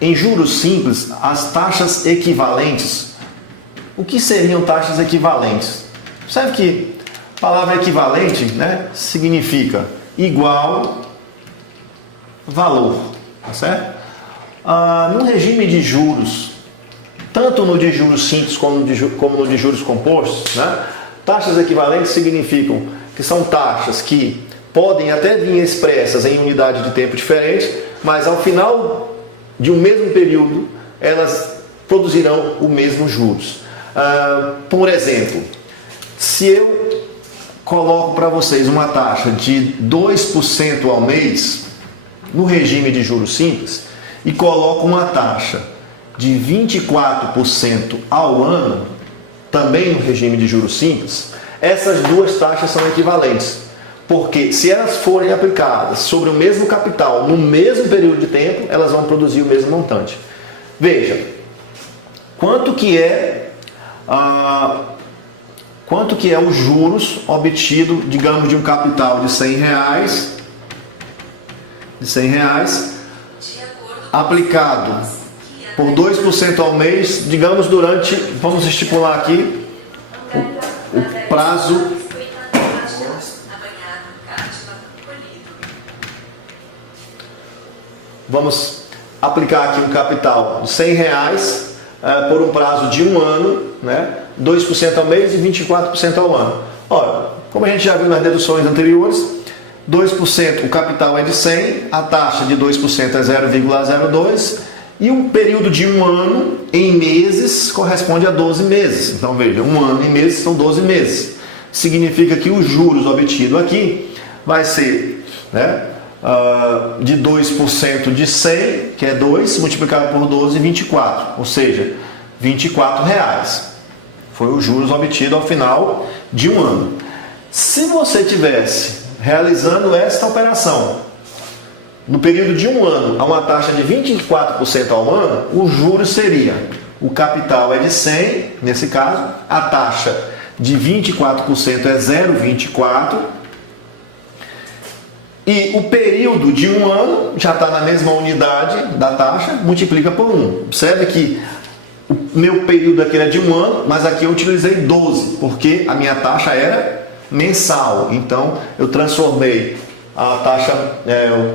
em juros simples, as taxas equivalentes. O que seriam taxas equivalentes? Sabe que a palavra equivalente, né, significa igual valor, tá certo? No regime de juros, tanto no de juros simples como no de juros compostos, né, taxas equivalentes significam que são taxas que podem até vir expressas em unidade de tempo diferente, mas ao final de um mesmo período elas produzirão o mesmo juros. Por exemplo, se eu coloco para vocês uma taxa de 2% ao mês no regime de juros simples e coloco uma taxa de 24% ao ano também no regime de juros simples, essas duas taxas são equivalentes, porque se elas forem aplicadas sobre o mesmo capital no mesmo período de tempo, elas vão produzir o mesmo montante. Veja, quanto que é os juros obtido, digamos, de um capital de R$100, aplicado por 2% ao mês, digamos, durante, vamos estipular aqui, o prazo. Vamos aplicar aqui um capital de R$100 por um prazo de um ano, né? 2% ao mês e 24% ao ano. Ora, como a gente já viu nas deduções anteriores, 2%, o capital é de 100, a taxa de 2% é 0,02 e um período de um ano em meses corresponde a 12 meses. Então veja, um ano em meses são 12 meses. Significa que os juros obtidos aqui vai ser, né, de 2% de 100, que é 2, multiplicado por 12, 24. Ou seja, R$24. Foi os juros obtidos ao final de um ano. Se você tivesse realizando esta operação no período de um ano a uma taxa de 24% ao ano, o juros seria, o capital é de 100, nesse caso, a taxa de 24% é 0,24 e o período de um ano já está na mesma unidade da taxa, multiplica por 1. Observe que o meu período aqui era de um ano, mas aqui eu utilizei 12, porque a minha taxa era mensal. Então eu transformei a taxa, o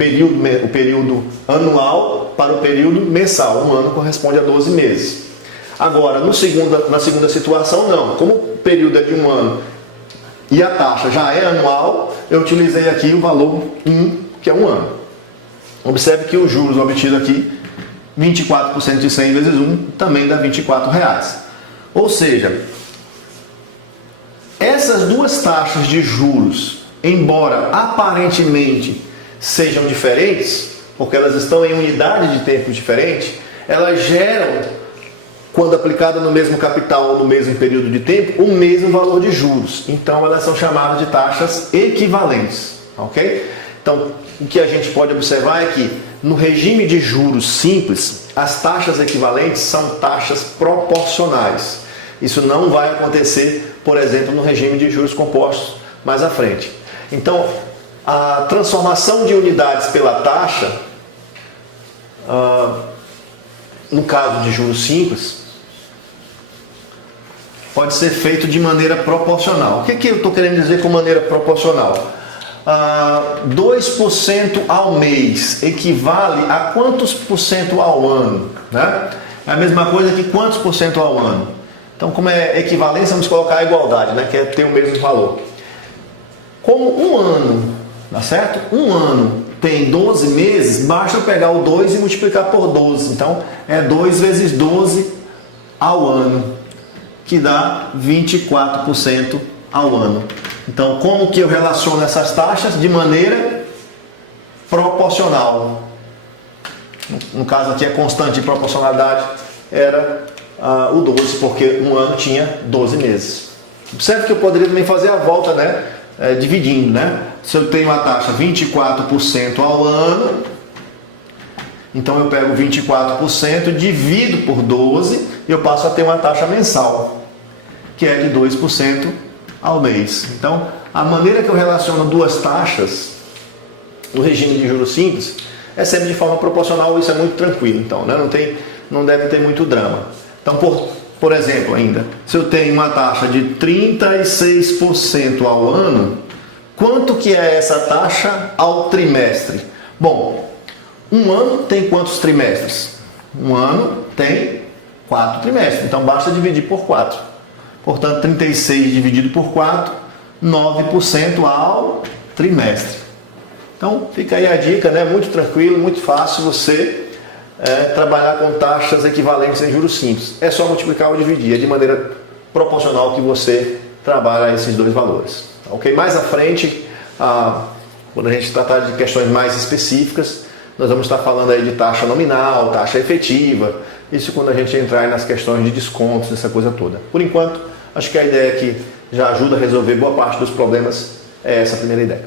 período anual para o período mensal. Um ano corresponde a 12 meses. Agora, na segunda situação, não. Como o período é de um ano e a taxa já é anual, eu utilizei aqui o valor 1, que é um ano. Observe que os juros obtidos aqui, 24% de 100 vezes 1, também dá R$24. Ou seja, essas duas taxas de juros, embora aparentemente sejam diferentes, porque elas estão em unidade de tempo diferente, elas geram, quando aplicada no mesmo capital ou no mesmo período de tempo, o mesmo valor de juros. Então elas são chamadas de taxas equivalentes, ok? Então o que a gente pode observar é que no regime de juros simples, as taxas equivalentes são taxas proporcionais. Isso não vai acontecer, por exemplo, no regime de juros compostos mais à frente. Então, a transformação de unidades pela taxa, no caso de juros simples, pode ser feito de maneira proporcional. O que eu estou querendo dizer com maneira proporcional? 2% ao mês equivale a quantos por cento ao ano? Né? É a mesma coisa que quantos por cento ao ano? Então, como é equivalência, vamos colocar a igualdade, né? Que é ter o mesmo valor. Como um ano, tá certo? Um ano tem 12 meses, basta eu pegar o 2 e multiplicar por 12. Então, é 2 vezes 12 ao ano, que dá 24% ao ano. Então, como que eu relaciono essas taxas? De maneira proporcional. No caso aqui, a constante de proporcionalidade era o 12, porque um ano tinha 12 meses. Observe que eu poderia também fazer a volta, né? Dividindo, né? Se eu tenho a taxa 24% ao ano, então eu pego 24%, divido por 12 e eu passo a ter uma taxa mensal, que é de 2% ao mês. Então, a maneira que eu relaciono duas taxas no regime de juros simples é sempre de forma proporcional, isso é muito tranquilo, então, né? Não deve ter muito drama. Então, por exemplo, ainda, se eu tenho uma taxa de 36% ao ano, quanto que é essa taxa ao trimestre? Bom, um ano tem quantos trimestres? Um ano tem 4 trimestres, então basta dividir por 4. Portanto, 36 dividido por 4, 9% ao trimestre. Então, fica aí a dica, né? Muito tranquilo, muito fácil você trabalhar com taxas equivalentes em juros simples. É só multiplicar ou dividir, é de maneira proporcional que você trabalha esses dois valores. Ok? Mais à frente, quando a gente tratar de questões mais específicas, nós vamos estar falando aí de taxa nominal, taxa efetiva, isso quando a gente entrar aí nas questões de descontos, essa coisa toda. Por enquanto, acho que a ideia que já ajuda a resolver boa parte dos problemas é essa primeira ideia.